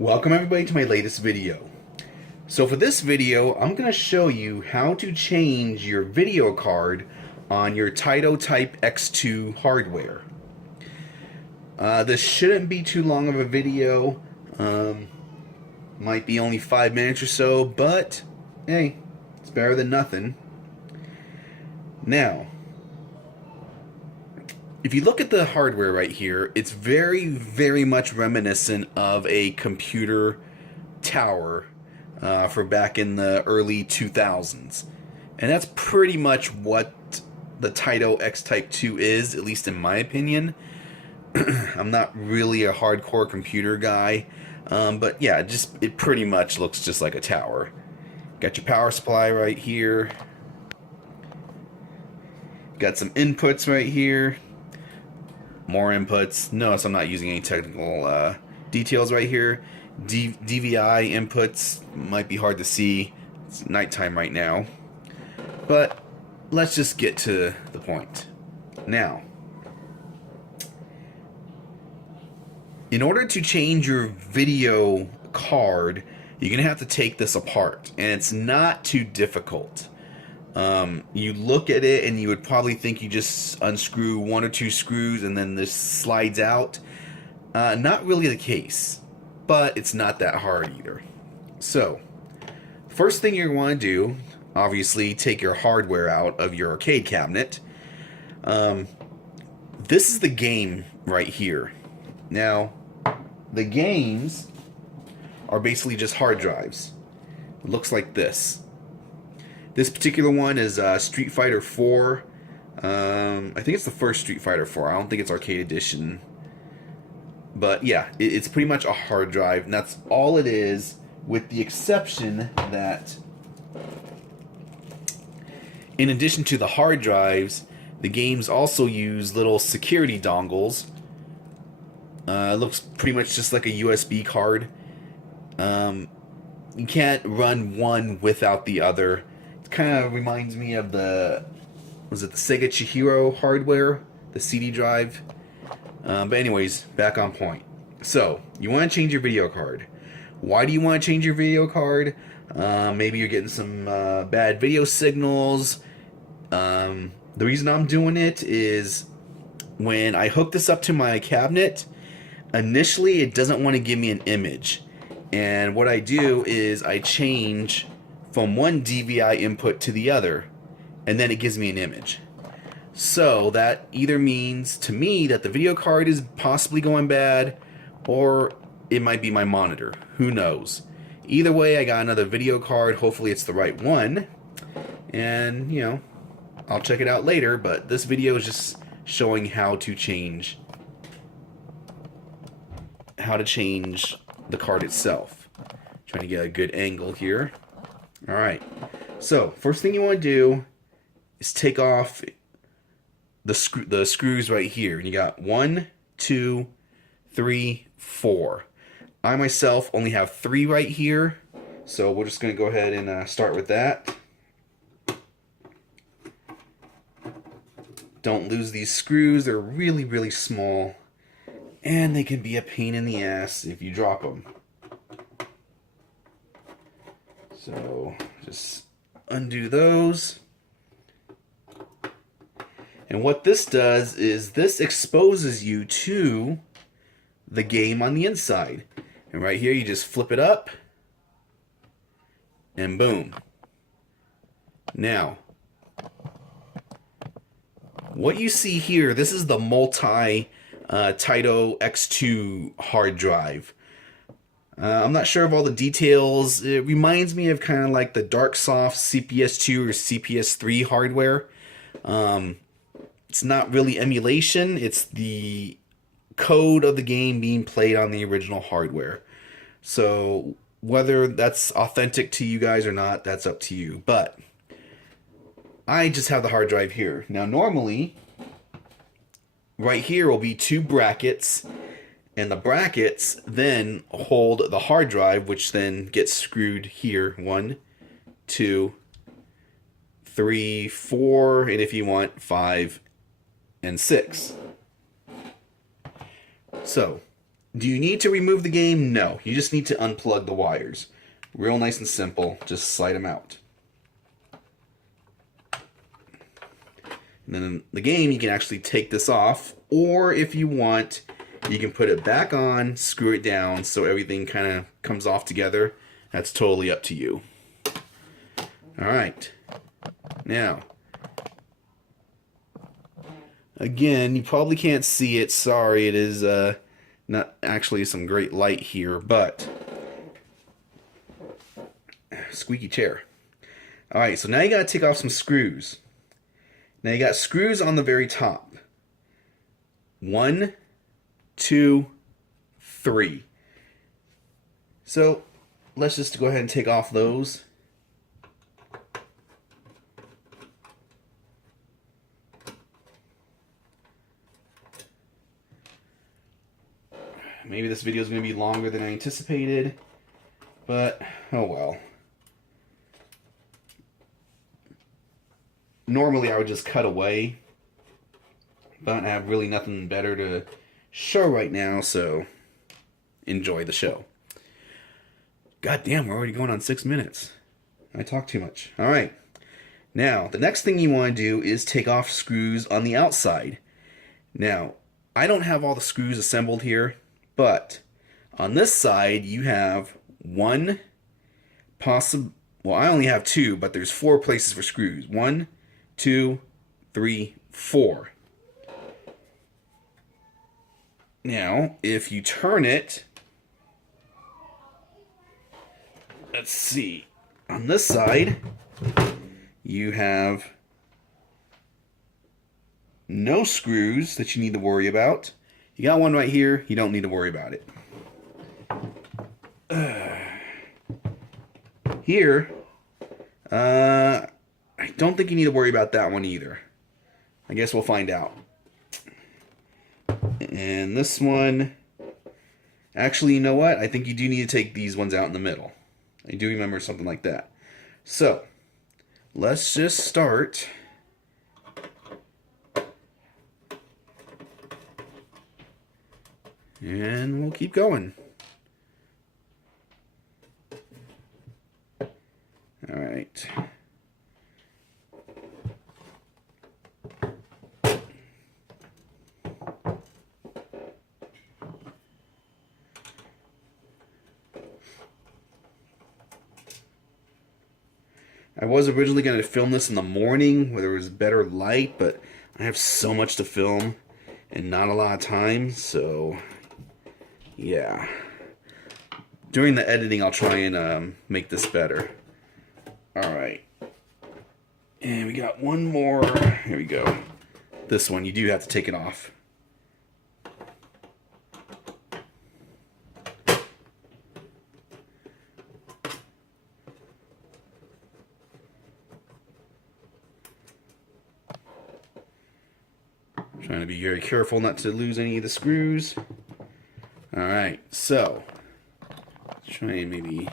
Welcome everybody to my latest video. So for this video, I'm going to show you how to change your video card on your Taito Type X2 hardware. This shouldn't be too long of a video. Might be only 5 minutes or so, but hey, it's better than nothing. Now, if you look at the hardware right here, it's very much reminiscent of a computer tower for back in the early 2000s. And that's pretty much what the Taito X Type 2 is, at least in my opinion. I'm not really a hardcore computer guy, but yeah, it pretty much looks just like a tower. Got your power supply right here. Got some inputs right here. More inputs. Notice I'm not using any technical details right here. DVI inputs might be hard to see. It's nighttime right now. But let's just get to the point. Now, in order to change your video card, you're going to have to take this apart. And it's not too difficult. You look at it and you would probably think you just unscrew 1 or 2 screws and then this slides out. Not really the case, but it's not that hard either. So, first thing you're going to do, obviously take your hardware out of your arcade cabinet. This is the game right here. Now, the games are basically just hard drives. It looks like this. This particular one is Street Fighter 4. I think it's the first Street Fighter 4. I don't think it's Arcade Edition. But yeah, it's pretty much a hard drive, and that's all it is, with the exception that in addition to the hard drives, the games also use little security dongles. It looks pretty much just like a USB card. You can't run one without the other. Kind of reminds me of the Sega Chihiro hardware, the CD drive. But anyways, back on point. So, you want to change your video card. Why do you want to change your video card? Maybe you're getting some bad video signals. The reason I'm doing it is when I hook this up to my cabinet, initially it doesn't want to give me an image. And what I do is I change from one DVI input to the other, and then it gives me an image. So that either means to me that the video card is possibly going bad, or it might be my monitor. Who knows? Either way, I got another video card. Hopefully it's the right one, and you know, I'll check it out later, but this video is just showing how to change the card itself. Trying to get a good angle here. Alright, so first thing you want to do is take off the screws right here. And you got 1, 2, 3, 4. I myself only have 3 right here, so we're just going to go ahead and start with that. Don't lose these screws. They're really small, and they can be a pain in the ass if you drop them. So, just undo those. And what this does is this exposes you to the game on the inside. And right here, you just flip it up. And boom. Now, what you see here, this is the multi Taito X2 hard drive. I'm not sure of all the details. It reminds me of kind of like the Darksoft CPS2 or CPS3 hardware. It's not really emulation. It's the code of the game being played on the original hardware. So whether that's authentic to you guys or not, that's up to you. But I just have the hard drive here. Now normally, right here will be 2 brackets. And the brackets then hold the hard drive, which then gets screwed here. 1, 2, 3, 4, and if you want, 5 and 6. So, Do you need to remove the game? No. You just need to unplug the wires. Real nice and simple. Just slide them out. And then the game, you can actually take this off, or if you want, you can put it back on, screw it down so everything kind of comes off together. That's totally up to you. Alright. Now, again, you probably can't see it. Sorry, it is not actually some great light here, but squeaky chair. Alright, so now you gotta take off some screws. Now you got screws on the very top. 1, 2, 3. So let's just go ahead and take off those. Maybe this video is going to be longer than I anticipated, but oh well. Normally I would just cut away, but I have really nothing better to show right now, so enjoy the show. God damn, we're already going on 6 minutes. I talk too much. Alright. Now, the next thing you want to do is take off screws on the outside. Now, I don't have all the screws assembled here, but on this side you have one possible, well, I only have 2, but there's 4 places for screws. 1, 2, 3, 4. Now, if you turn it, let's see, on this side, you have no screws that you need to worry about. You got one right here, you don't need to worry about it. Here, I don't think you need to worry about that one either. I guess we'll find out. And this one, actually, you know what? I think you do need to take these ones out in the middle. I do remember something like that. So, let's just start. And we'll keep going. All right. I was originally going to film this in the morning where there was better light, but I have so much to film and not a lot of time, so yeah. During the editing, I'll try and make this better. Alright. And we got one more. Here we go. This one, you do have to take it off. Trying to be very careful not to lose any of the screws. Alright, so let's try and maybe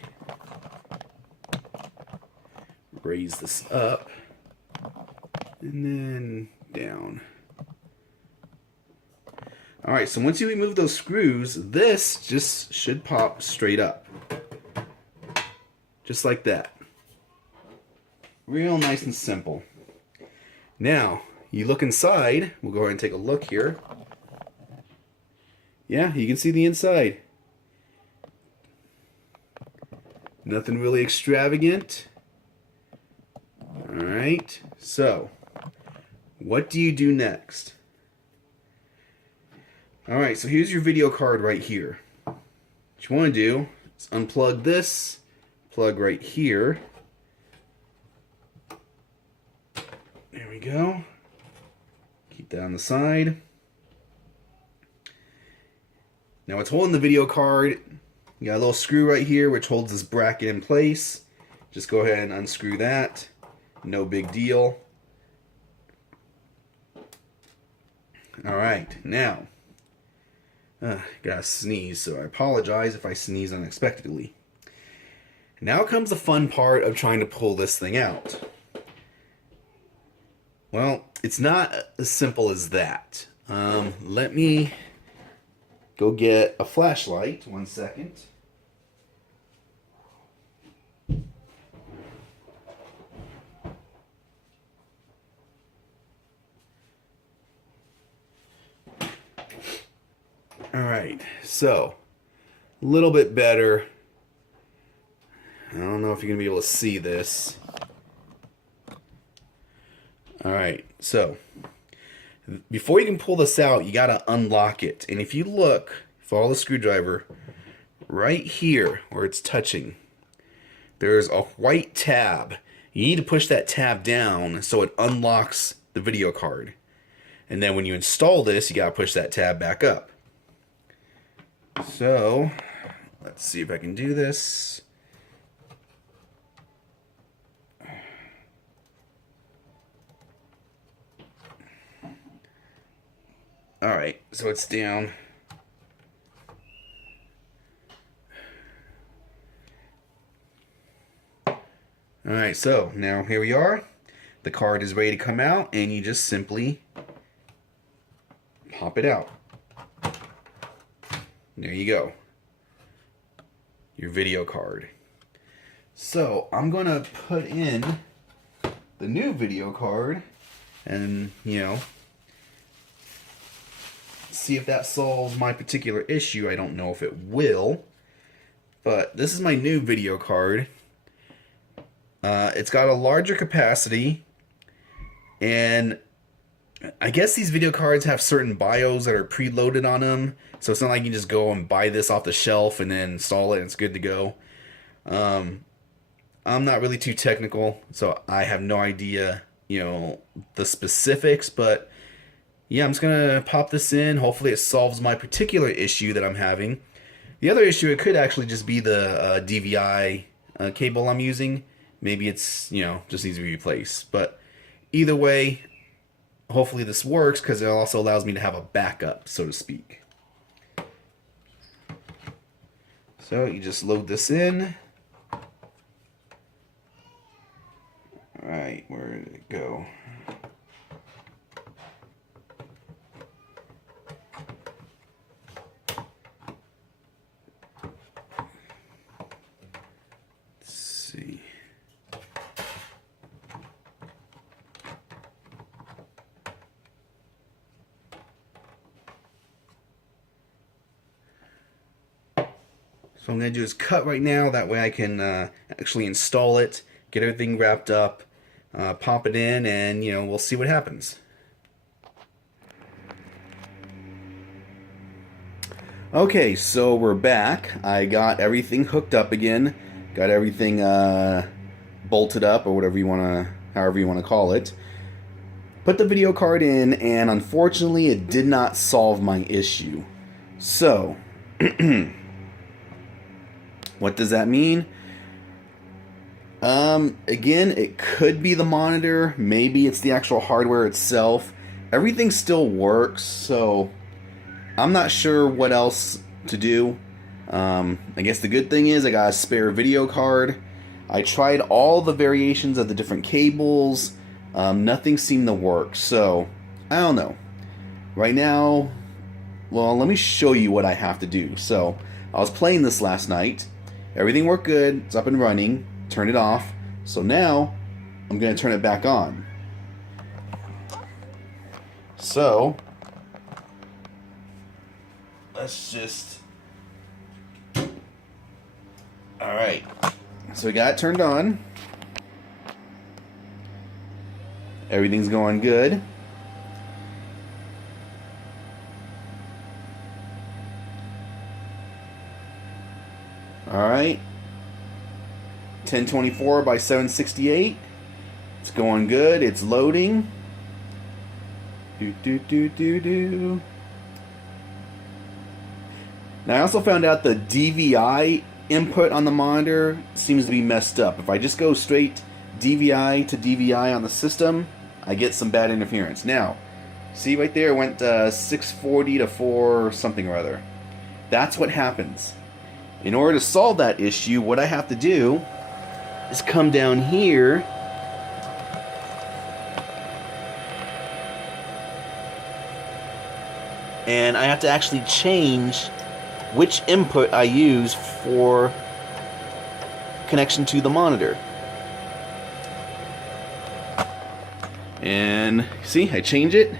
raise this up and then down. Alright, so once you remove those screws, this just should pop straight up. Just like that. Real nice and simple. Now, you look inside. We'll go ahead and take a look here. Yeah, you can see the inside. Nothing really extravagant. Alright, so what do you do next? Alright, so here's your video card right here. What you want to do is unplug this, plug right here. There we go. Keep that on the side. Now it's holding the video card. You got a little screw right here which holds this bracket in place. Just go ahead and unscrew that. No big deal. Alright, now gotta sneeze, so I apologize if I sneeze unexpectedly. Now comes the fun part of trying to pull this thing out. Well, it's not as simple as that. Let me go get a flashlight. 1 second. Alright, so a little bit better. I don't know if you're going to be able to see this. Alright, so before you can pull this out, you got to unlock it. And if you look, follow the screwdriver, right here where it's touching, there's a white tab. You need to push that tab down so it unlocks the video card. And then when you install this, you got to push that tab back up. So, let's see if I can do this. Alright, so it's down. Alright, so now here we are. The card is ready to come out, and you just simply pop it out. There you go. Your video card. So I'm going to put in the new video card and, you know, see if that solves my particular issue. I don't know if it will, but this is my new video card. It's got a larger capacity, and I guess these video cards have certain BIOS that are preloaded on them, so it's not like you just go and buy this off the shelf and then install it and it's good to go. I'm not really too technical, so I have no idea, you know, the specifics, but yeah, I'm just gonna pop this in. Hopefully it solves my particular issue that I'm having. The other issue, it could actually just be the DVI cable I'm using. Maybe it's, you know, just needs to be replaced. But either way, hopefully this works, because it also allows me to have a backup, so to speak. So you just load this in. Alright, where did it go? Let's see. So I'm going to do is cut right now, that way I can actually install it, get everything wrapped up, pop it in, and, you know, we'll see what happens. Okay, so we're back. I got everything hooked up again, got everything bolted up, or whatever you want to, however you want to call it. Put the video card in, and unfortunately it did not solve my issue. So, what does that mean? Again, it could be the monitor, maybe it's the actual hardware itself. Everything still works, so I'm not sure what else to do. I guess the good thing is I got a spare video card. I tried all the variations of the different cables. Nothing seemed to work, so I don't know. Right now, well, let me show you what I have to do. So, I was playing this last night. Everything worked good. It's up and running. Turn it off. So now, I'm going to turn it back on. So, let's just... Alright. So we got it turned on. Everything's going good. Alright. 1024 by 768. It's going good. It's loading. Now I also found out the DVI input on the monitor seems to be messed up. If I just go straight DVI to DVI on the system, I get some bad interference. Now, see right there, it went 640 to 4 something or other. That's what happens. In order to solve that issue, what I have to do is come down here and I have to actually change which input I use for connection to the monitor. And see, I change it,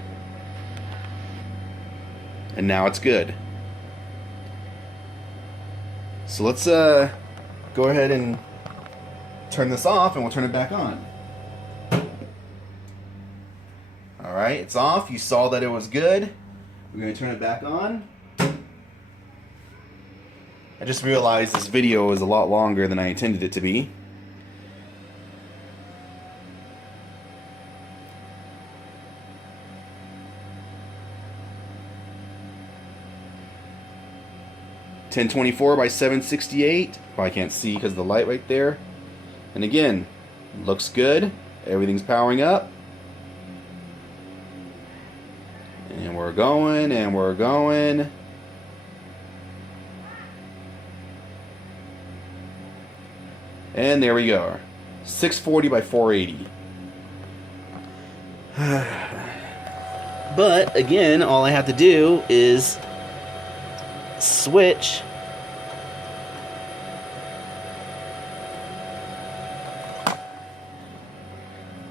and now it's good. So let's go ahead and turn this off, and we'll turn it back on. Alright, it's off. You saw that it was good. We're going to turn it back on. I just realized this video is a lot longer than I intended it to be. .1024 by 768. Probably can't see because of the light right there. And again, looks good. Everything's powering up. And we're going, and we're going. And there we go. 640 by 480. But again, all I have to do is switch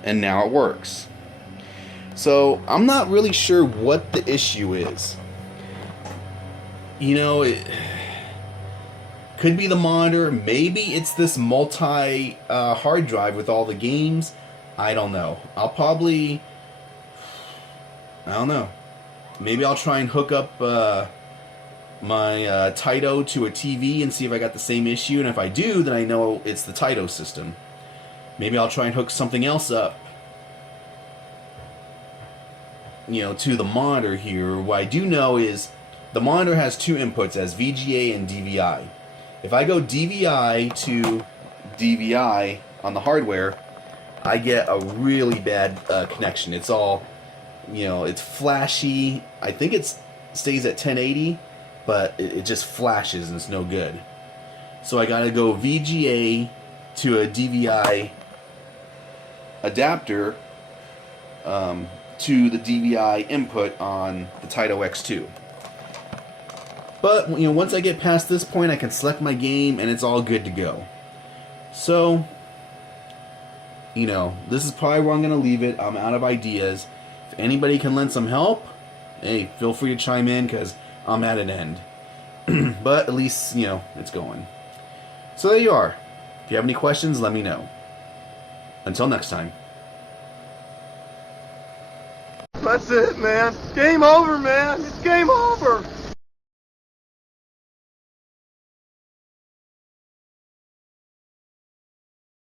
and now it works. So I'm not really sure what the issue is. You know, it could be the monitor. Maybe it's this multi hard drive with all the games. I don't know. I don't know. Maybe I'll try and hook up my Taito to a TV and see if I got the same issue. And if I do, then I know it's the Taito system. Maybe I'll try and hook something else up, you know, to the monitor here. What I do know is the monitor has two inputs as VGA and DVI. If I go DVI to DVI on the hardware, I get a really bad connection. It's all, you know, it's flashy. I think it stays at 1080, but it just flashes and it's no good. So I gotta go VGA to a DVI adapter to the DVI input on the Taito X2. But you know, once I get past this point, I can select my game and it's all good to go. So, you know, this is probably where I'm gonna leave it. I'm out of ideas. If anybody can lend some help, hey, feel free to chime in because I'm at an end. But at least, you know, it's going. So there you are. If you have any questions, let me know. Until next time. That's it, man. Game over, man. It's game over.